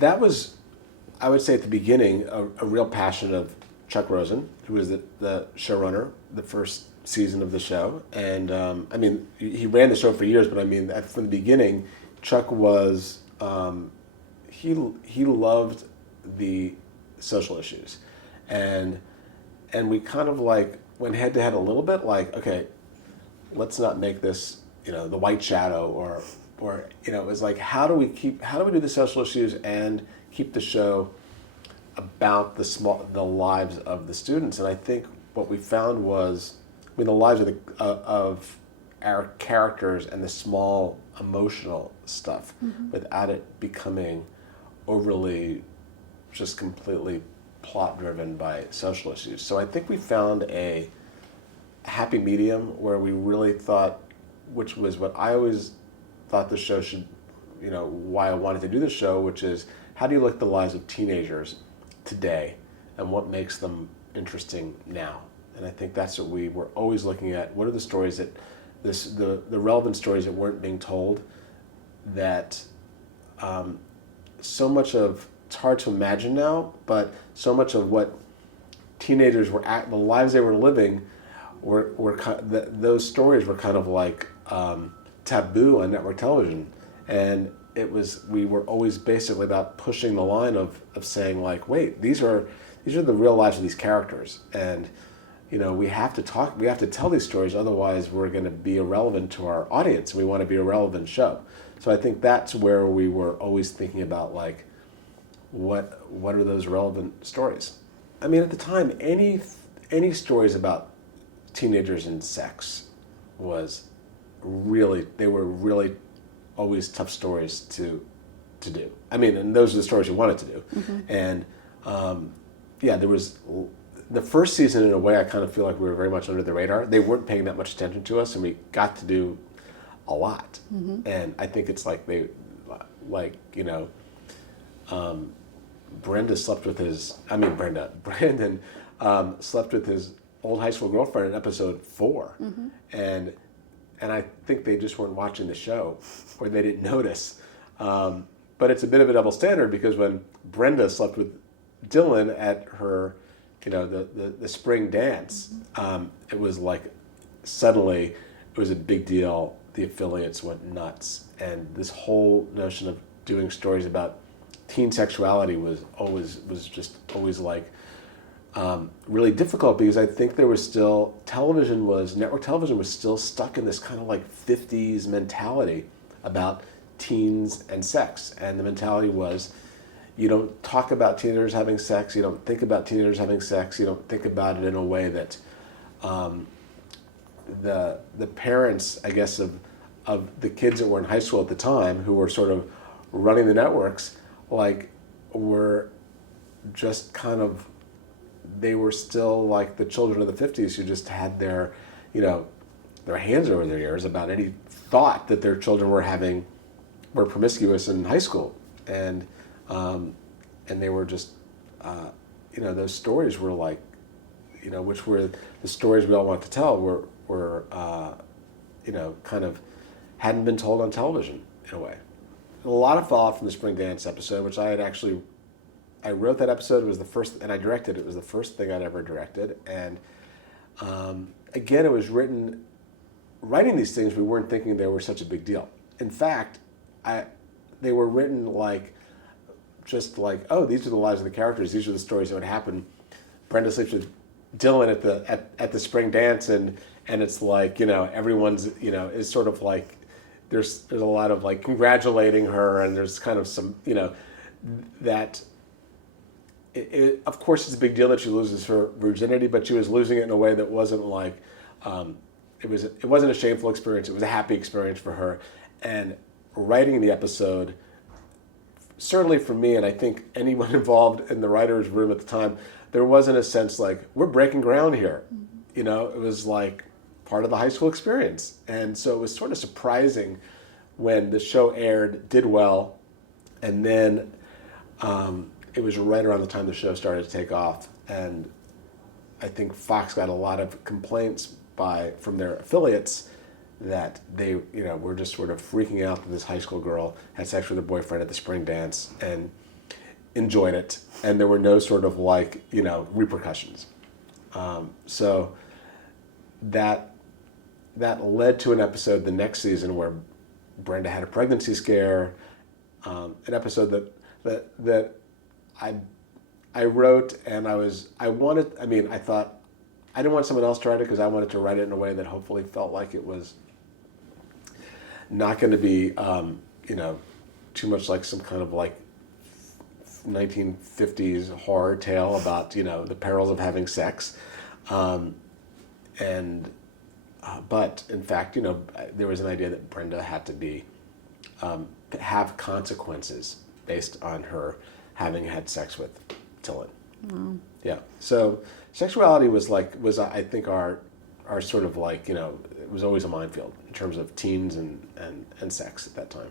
that was, I would say at the beginning, a real passion of Chuck Rosen, who was the showrunner, the first season of the show. And I mean, he ran the show for years, but I mean, from the beginning, Chuck was, he loved the social issues. And we kind of like went head to head a little bit, like, okay, let's not make this, the white shadow, or it was like, how do we do the social issues and keep the show about the lives of the students? And I think what we found was, the lives of our characters and the small emotional stuff, without it becoming overly just completely plot driven by social issues. So I think we found a happy medium where we really thought, which was what I always thought the show should, why I wanted to do the show, which is, how do you look at the lives of teenagers today and what makes them interesting now? And I think that's what we were always looking at. What are the stories that, the relevant stories that weren't being told, that so much of, it's hard to imagine now, but so much of what teenagers were the lives they were living those stories were kind of like taboo on network television. And we were always basically about pushing the line of saying, like, wait, these are the real lives of these characters. And, we have to tell these stories, otherwise we're going to be irrelevant to our audience. We want to be a relevant show. So I think that's where we were always thinking about, like, what are those relevant stories? I mean, at the time, any stories about teenagers and sex they were really always tough stories to do. I mean, and those are the stories we wanted to do. And there was the first season, in a way, I kind of feel like we were very much under the radar. They weren't paying that much attention to us, and we got to do a lot. And I think it's like Brandon slept with his old high school girlfriend in episode 4. And I think they just weren't watching the show, or they didn't notice. But it's a bit of a double standard, because when Brenda slept with Dylan at her, the spring dance, it was like, suddenly it was a big deal. The affiliates went nuts. And this whole notion of doing stories about teen sexuality was just always like really difficult, because I think there was still, network television was still stuck in this kind of like 50s mentality about teens and sex. And the mentality was, you don't talk about teenagers having sex, you don't think about teenagers having sex, you don't think about it in a way that the parents, I guess, of the kids that were in high school at the time, who were sort of running the networks, like, were just kind of, they were still like the children of the 50s who just had their hands over their ears about any thought that their children were promiscuous in high school. And they were just, those stories were like, which were the stories we all wanted to tell, were kind of hadn't been told on television, in a way. A lot of fallout from the spring dance episode, which I wrote that episode. It was the first, and I directed it. It was the first thing I'd ever directed. And again, it was writing these things, we weren't thinking they were such a big deal. In fact, they were written like, just like, oh, these are the lives of the characters. These are the stories that would happen. Brenda sleeps with Dylan at the spring dance, and it's like, everyone's, is sort of like, there's a lot of like congratulating her, and there's kind of some, that of course it's a big deal that she loses her virginity, but she was losing it in a way that wasn't like, it wasn't a shameful experience. It was a happy experience for her. And writing the episode, certainly for me, and I think anyone involved in the writer's room at the time, there wasn't a sense like, we're breaking ground here. It was like part of the high school experience. And so it was sort of surprising when the show aired, did well, and then it was right around the time the show started to take off. And I think Fox got a lot of complaints from their affiliates that they, were just sort of freaking out that this high school girl had sex with her boyfriend at the spring dance. And enjoyed it, and there were no sort of like, you know, repercussions. So that led to an episode the next season where Brenda had a pregnancy scare, an episode that I wrote, and I thought I didn't want someone else to write it because I wanted to write it in a way that hopefully felt like it was not going to be, you know, too much like some kind of like 1950s horror tale about, you know, the perils of having sex. But in fact, you know, there was an idea that Brenda had to be, have consequences based on her having had sex with Tillin. Wow. Yeah. So sexuality was I think our sort of like, you know, it was always a minefield in terms of teens and sex at that time.